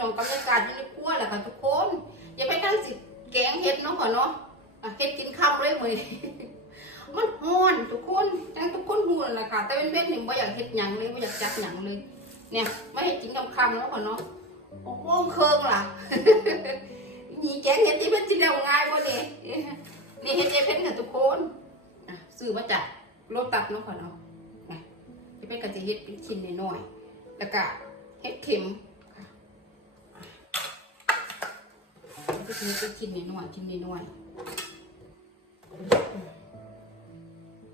น้องกับบรรยากาศอยู่ในครัวแหละค่ะทุกคน อย่าไปนั่งสิแกงเห็ดเนาะค่ะเนาะเห็ดกินข้าวเลยมือนมันฮ้อนทุกคนทั้งทุกคนฮู้นั่นแหละค่ะ แต่เป็นเบ็ดนี่งบ่อยากเฮ็ดหยังเลยบ่อยากจัดหยังเลย เนี่ยไม่ให้กินค่ำๆแล้วค่ะเนาะโอ้โหเคิงล่ะนี่แกงเห็ดที่เป็นสิแล้วง่ายบ่นี่นี่เฮ็ดเจเพ็นค่ะทุกคนซื้อมาจากโลตัสเนาะค่ะเนาะนะเจเพ็นก็จะเฮ็ดเป็นชิ้นน้อยๆแล้วก็เฮ็ดเข็ม ก็จะเฮ็ดเป็นชิ้นน้อยๆชิ้นน้อยๆ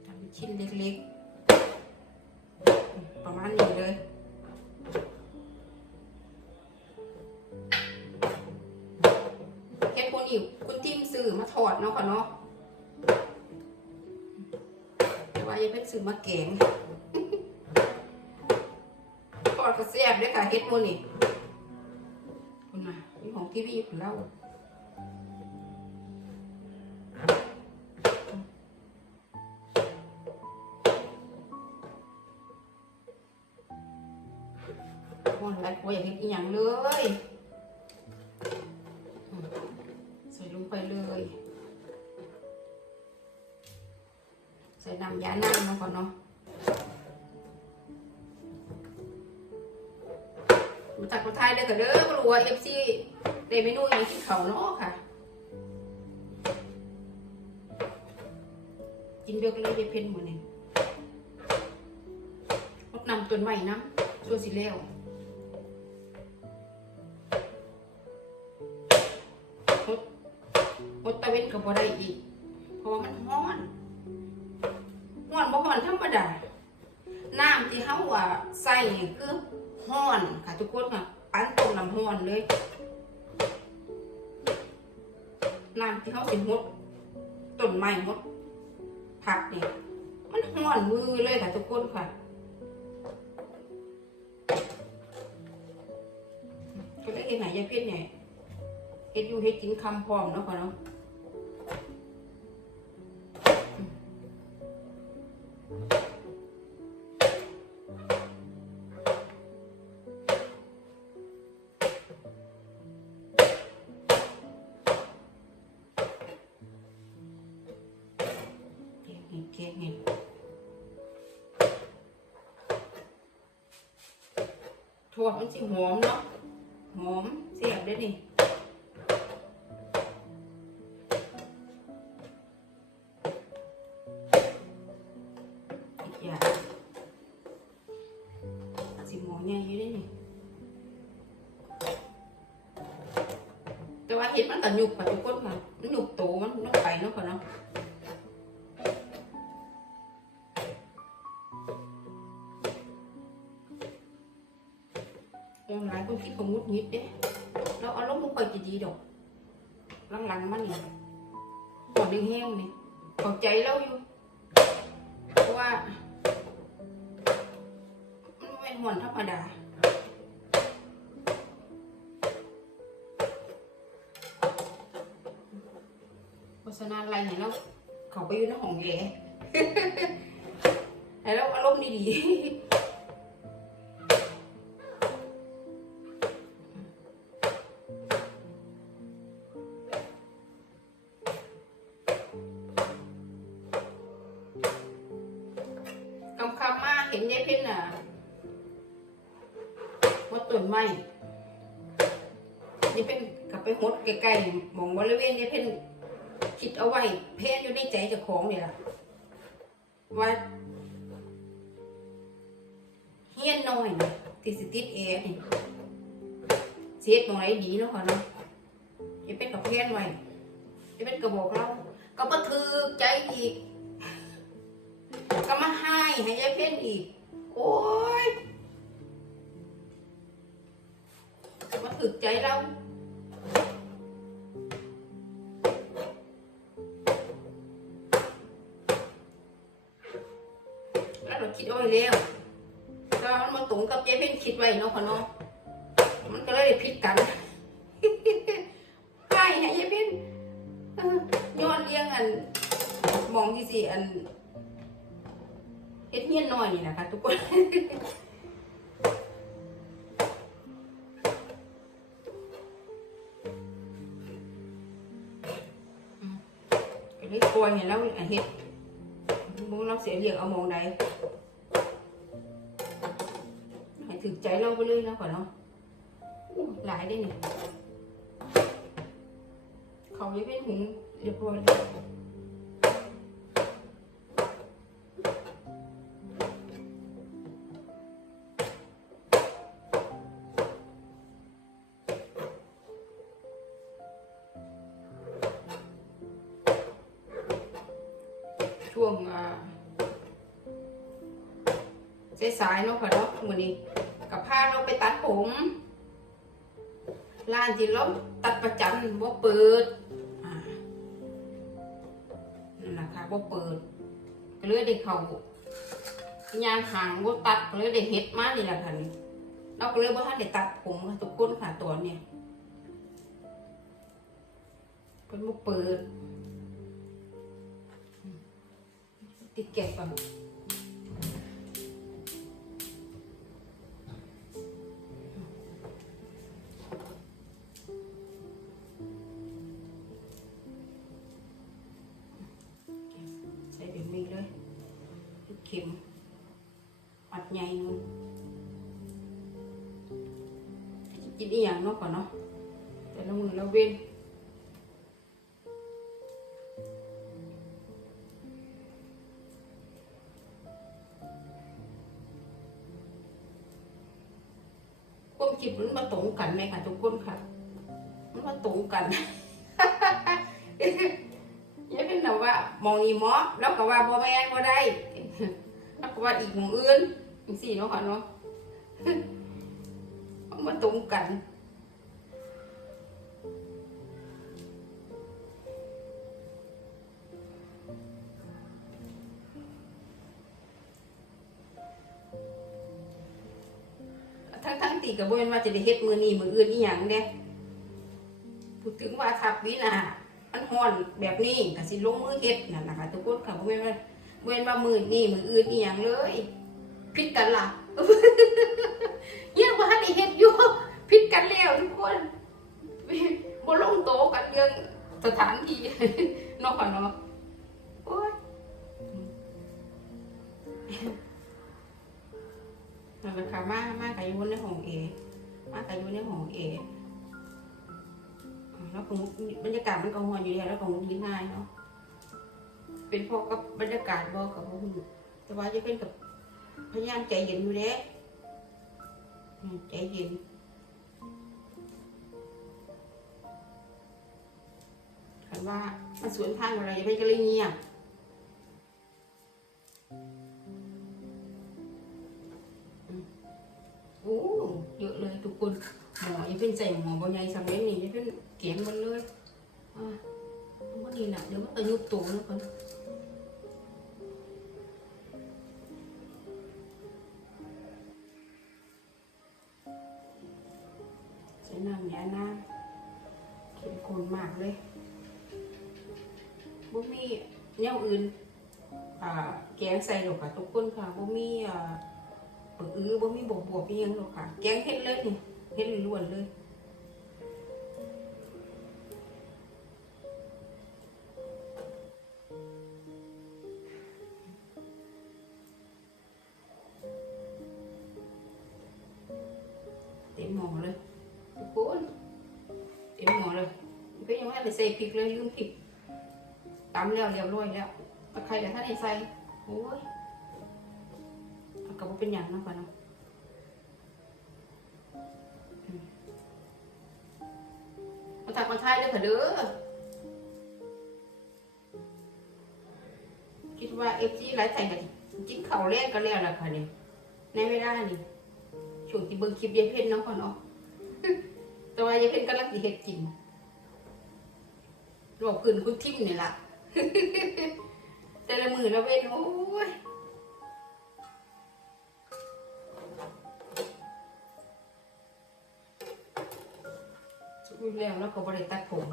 ทำเป็นชิ้นเล็กๆ ประมาณนี้เลยเฮ็ดคนอีกคุณทิมซื้อมาถอดเนาะค่ะเนาะแต่ว่ายังเป็นซื้อมาแกงทอดก็แซ่บเลยค่ะเฮ็ดโมนี่คุณมานี่ของทีวีของเราวั นไรกูอยากเฮ็ดอีหยังเลยใส่ลงไปเลย ใส่น้ำยาน้ำมาก่อนเนาะมาจากคนไทยเลยกันเด้อมารู้ว่าเอฟซีได้เมนูอย่างที่เขาเนาะค่ะ กินเดือกเลยยายเพ็ญหมดเนี่ยน้ำต้นใหม่น้ำตัวสีแล้ว บ่ได้อีก เพราะว่ามันร้อนร้อนบ่ร้อนธรรมดา น้ำที่เฮาว่าใส่คือร้อนค่ะทุกคนค่ะปั้นต้มน้ำร้อนเลย น้ำที่เฮาสิหดต้นไม้หดผักนี่มันร้อนมือเลยค่ะทุกคนค่ะก็ได้เองไหนยายเพี้ยนเนี่ยเฮ็ดอยู่เฮ็ดกินคำพร้อมเนาะค่ะเนาะ ก็บเห็ดเก็บเห็ดถั่วมันสิหอมเนาะหอมเสี ยบได้องหมอใหญ่อยู่ได้นี่แต่ว่าเห็ดมันก็หยุกปัจจุบันค่ะมันหยุกโตมันมันไปเนาะค่ะเนาะออนไลน์คนคิดของงุดงิดเด้เราเอารมณ์มันค่อยจะดีดอกหลังๆมันเนี่ยก่อนแห้งๆนี่เข้าใจเราอยู่เพราะว่ามันเป็นหอนธรรมดาโฆษณาอะไรเนี่ยเราเขาไปอยู่ในห้องแย่ให้เราอารมณ์ดีๆ ใกล้ๆหมองบริเวณยายเพ็ญคิดเอาไว้แพนอยู่ในใจเจ้าของเนี่ล่ะว่าเฮียนน้อยนี่ที่สิติดแอร์นี่เสียดมองไหนดีเนาะค่ะเนาะจะเป็นกับเพี้ยนไว้จะเป็นกระบอกเราก็บ่ถือใจอีก ก็มาให้ให้ยายเพ่นอีก โอ้ยก็มาถึกใจเรา คิดเอ้ไว้แล้วแต่ว่มันมาตรงกับเจ๊เพ่นคิดไว้เนาะค่ะเนาะมันก็เลยผิดกันใช่ไงเจ๊เพ่นย้อนเลี้ยงอันมองที่สี่อันเอ็ดเงี้ยน้อยนี่นะคะทุกคนไม่กลัวเนี่ยแล้วเห็ดบุ้งเราเสียเรียกเอามองใด ให้ถึงใจเราไปเลยนะก่อนเนาะหลายได้เนี่ยเขาจะเป็นหุงเรียบร้อยเลยช่วงอ่าสายๆเนาะค่ะเนาะวันนี้ กับพาเราไปตัดผมร้านที่เราตัดประจำบ่เปิดนั่นแหละค่ะบ่เปิด ก็เลยได้เขายางหางบ่ตัดก็เลยได้เฮ็ดมานี่แหละค่ะนี่เราก็เลยบ่ทันได้ตัดผมค่ะทุกคนค่ะตัวเนี่ยเพิ่นบ่เปิดติดแกะก่อน นอีหยังเนาะก่อนเนาะแต่ละมือละเว้นความคิดมันมาตรงกันไหมค่ะทุกคนค่ะ มันมาตรงกันยังเป็นแบบว่ามองอีหมอแล้วก็ว่าบ่แม่นบ่ได้แล้วก็ว่าอีกมองอื่นจังซี่เนาะค่ะเนาะ มาตรงกัน ทั้งทั้งตีกับบ่แม่นว่าจะได้เฮ็ดมือนี้มืออื่นอีหยังเด้พูดถึงว่าทับวินามันฮอนแบบนี้ก็สิลงมือเฮ็ดนั่นนะคะทุกคนค่ะบ่แม่นว่าบ่แม่นว่ามือนี้มืออื่นอีหยังเลยผิดกันล่ะ รื่องสถานที่นาะค่ะเนาะโอ้ยนั่นแหละค่ะมามากับอยู่ในห้องเอมากับอยู่ในห้องเอแล้วก็บรรยากาศมันก็ฮอนอยู่แล้วแล้วก็มุดง่ายเนาะเป็นพอกับบรรยากาศบ่กับบ่ฮู้แต่ว่าจะเป็นกับพยายามใจเย็นอยู่เด้ใจเย็น ว่ามันสวนทางอะไรไม่ก็เลยเงียบโอ้เยอะเลยทุกคนหมอยังเป็นใส่หมอบอใหญ่สำเร็จนี่ยังเป็นเก็บหมดเลยอะวันนี้นะเดี๋ยวมันจะยุบตัวแล้วกันใส่น้ำแย่น้ำเข้มข้นมากเลย บ่มีแนวอื่นอ่าแกงใส่หรอกค่ะทุกคนค่ะบ่มีอ่าปึกอื้อบ่มีบวบบวบอีหยังหรอกค่ะ แกงเฮ็ดเลยนี่เฮ็ดล้วนๆเลยเต็มหม้อเลยทุกคนเต็มหม้อเลยก็ยังไม่ได้ใส่พริกเลยลืมพริก ตำแล้วเรียบร้อยแล้วตะไคร้แต่ถ้านได้ใส่โอ้ยก็บ่เป็นอย่างเนาะค่ะเนาะมาจากคนไทยเด้อค่ะเด้อคิดว่าเอฟซีไลฟ์แต่กันจริงเข่าแรกก็แล้วล่ะค่ะเนี่ยในเวลานี่ช่วงที่เบิ่งคลิปยายเพ็ญเนาะค่ะเนาะแต่ว่ายายเพ็ญกำลังสิเฮ็ดกินบอกคืนคุณทิมนี่ล่ะ แต่ละมือละเว้นโอ้ยสุดแล้วแล้วก็บริตัดผม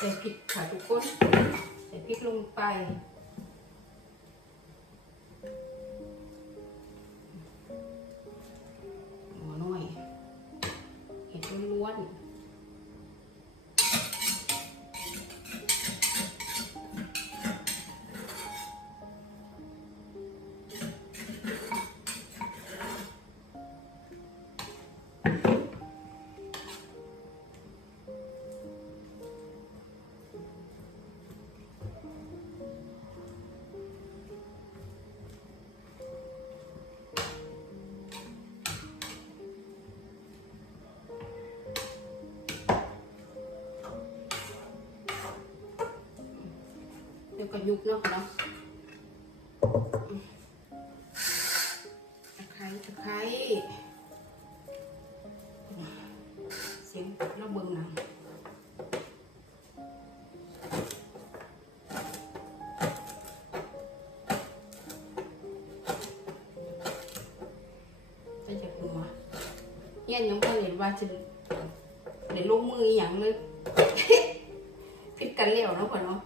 ใส่พริกค่ะทุกคน ใส่พริกลงไป ๆเดี๋ยวก็ยุบเนาะเนาะตะไคร้ตะไคร้เสียงระเบิงหนังจะจะหัวเงี้ยยังไม่เห็นว่าจะเดี๋ยวลงมืออย่างเลย พิดกันแล้วเนาะก่อนเนาะ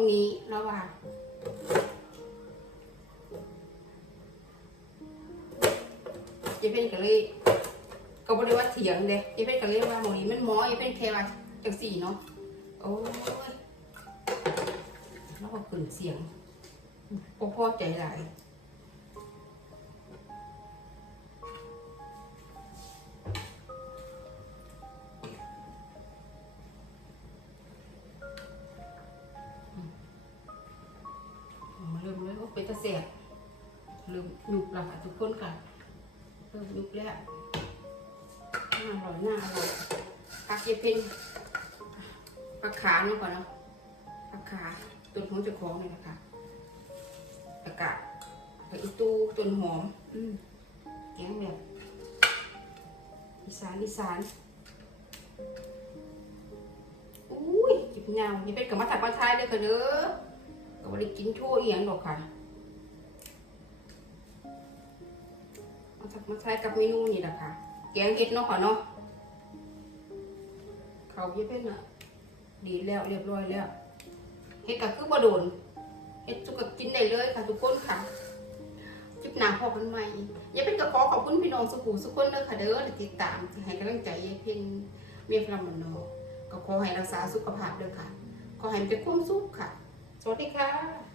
งนี้ระหว่าจะเป็นกะเลยก็บริว่าเถียงเลยจะเป็นกะเลยว่าหมองนี้มันหมอจะเป็นแค่ว่าจังสี่เนาะโอ้ยแล้วก็ขึ้นเสียงพอพ่อใจหลายาอร่อยหน้าอร่อยผักจะเป็นผักขาเนาะก่อนเนาะผักขาต้นของเจ้าของเลยนะคะผักกาดผักอีตูต้นหอมอืมแกงแบบอีสานอีสานอุ้ยจิบเงานี่เป็นกับมาถักมาทายเลยค่ะเด้อก็ไม่ได้กินทั่วเอียงหรอกค่ะมาสักมาใช้กับเมนูนี่แหละค่ะ แกงเห็ดเนาะค่ะเนาะ เขาเย็บเป็นอะ ดีแล้วเรียบร้อยแล้วเห็ดก็คือบ่โดนเห็ดจุกกินได้เลยค่ะทุกคนค่ะจิบหนาพอกันใหม่ยายเป็นก็ขอขอบคุณพี่น้องสุขุมสุขคนเด้อค่ะเด้อที่ติดตามให้กำลังใจยายเพ็ญเมียพลังมันเนาะก็ขอให้รักษาสุขภาพเด้อค่ะ ขอให้มีแต่ความสุขค่ะ สวัสดีค่ะ